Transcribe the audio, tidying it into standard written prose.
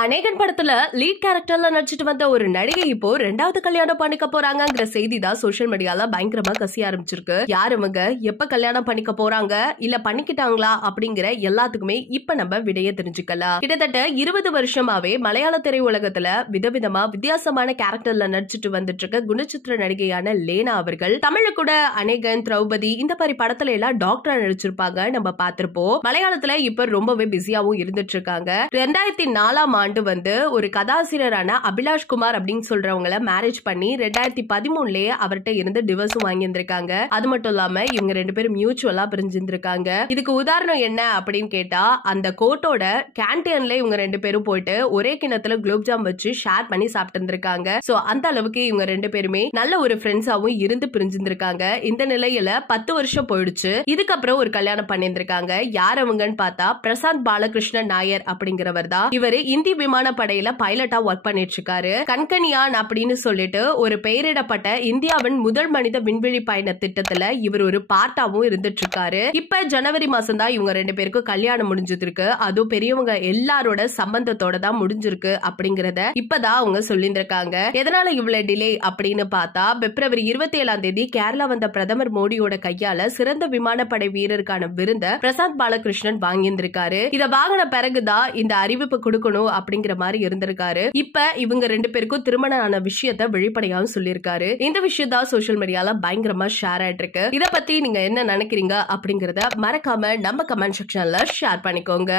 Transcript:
அநேகன் படத்துல லீட் கேரக்டர்ல நடிச்சிட்டு வந்த ஒரு நடிகை இப்போ ரெண்டாவது கல்யாணம் பண்ணிக்க போறாங்கிற செய்தி தான் சோசியல் மீடியால பயங்கரமா கசிய ஆரம்பிச்சிருக்கு. யார் இவங்க, எப்ப கல்யாணம் பண்ணிக்க போறாங்க, இல்ல பண்ணிக்கிட்டாங்களா அப்படிங்கிற எல்லாத்துக்குமே இப்ப நம்ம விடைய தெரிஞ்சுக்கலாம். கிட்டத்தட்ட 20 வருஷமாவே மலையாள திரையுலகத்துல விதவிதமா வித்தியாசமான கேரக்டர்ல நடிச்சிட்டு வந்துட்டு இருக்க குணச்சித்திர நடிகையான லேனா அவர்கள் தமிழ்ல கூட அநேகன், திரௌபதி இந்த மாதிரி படத்துல எல்லாம் டாக்டரா நடிச்சிருப்பாங்க, நம்ம பார்த்திருப்போம். மலையாளத்துல இப்ப ரொம்பவே பிஸியாவும் இருந்துட்டு இருக்காங்க. 2004 ஆண்டு வந்து ஒரு கதாசிரியரான அபிலாஷ் குமார் அப்படின்னு சொல்றவங்கள மேரேஜ் பண்ணி 2013லயே அவர்கிட்ட இருந்து டிவோர்ஸும் வாங்கி இருந்திருக்காங்க. அது மட்டும் இல்லாம இவங்க ரெண்டு பேரும் மியூச்சுவலா பிரிஞ்சிருந்திருக்காங்க. இதுக்கு உதாரணம் என்ன அப்படின்னு கேட்டா, அந்த கோர்ட்டோட கேன்டீன்ல இவங்க ரெண்டு பேரும் போயிட்டு ஒரே கிணத்துல குலோப்ஜாம் வச்சு ஷேர் பண்ணி சாப்பிட்டு இருந்திருக்காங்க. சோ அந்த அளவுக்கு இவங்க ரெண்டு பேருமே நல்ல ஒரு ஃப்ரெண்ட்ஸாவும் இருந்து பிரிஞ்சிருந்திருக்காங்க. இந்த நிலையில 10 வருஷம் போயிடுச்சு. இதுக்கப்புறம் ஒரு கல்யாணம் பண்ணியிருந்திருக்காங்க. யார் அவங்கன்னு பார்த்தா பிரசாந்த் பாலகிருஷ்ணன் நாயர் அப்படிங்கிறவர் தான். இவரு இந்திய விமானப்படையில பைலட்டா ஒர்க் பண்ணிட்டு இருக்காரு. கண்கனியான் அப்படின்னு சொல்லிட்டு ஒரு பெயரிடப்பட்ட இந்தியாவின் முதல் மனித விண்வெளி பயண திட்டத்துல இவர் ஒரு பார்ட்டாவும் இருந்துட்டு இருக்காரு. இப்ப ஜனவரி மாசம் தான் இவங்க ரெண்டு பேருக்கும் கல்யாணம் முடிஞ்சிருக்கு. அதுவும் பெரியவங்க எல்லாரோட சம்பந்தத்தோட தான் முடிஞ்சிருக்கு அப்படிங்கறத இப்பதான் அவங்க சொல்லியிருக்காங்க. எதனால இவ்வளவு டிலே அப்படின்னு பார்த்தா, பிப்ரவரி 27 கேரளா வந்த பிரதமர் மோடியோட கையால சிறந்த விமானப்படை வீரருக்கான விருந்த பிரசாந்த் பாலகிருஷ்ணன் வாங்கியிருந்திருக்காரு. இத வாங்கின பிறகுதான் இந்த அறிவிப்பு கொடுக்கணும் அப்படிங்கிற மாதிரி இருந்திருக்காரு. இப்ப இவங்க ரெண்டு பேருக்கும் திருமணம் ஆன விஷயத்த வெளிப்படையாவும் சொல்லியிருக்காரு. இந்த விஷயம் தான் சோசியல் மீடியால பயங்கரமா ஷேர் ஆயிட்டு இருக்கு. இத பத்தி நீங்க என்ன நினைக்கிறீங்க அப்படிங்கறத மறக்காம நம்ம கமெண்ட் செக்ஷன்ல ஷேர் பண்ணிக்கோங்க.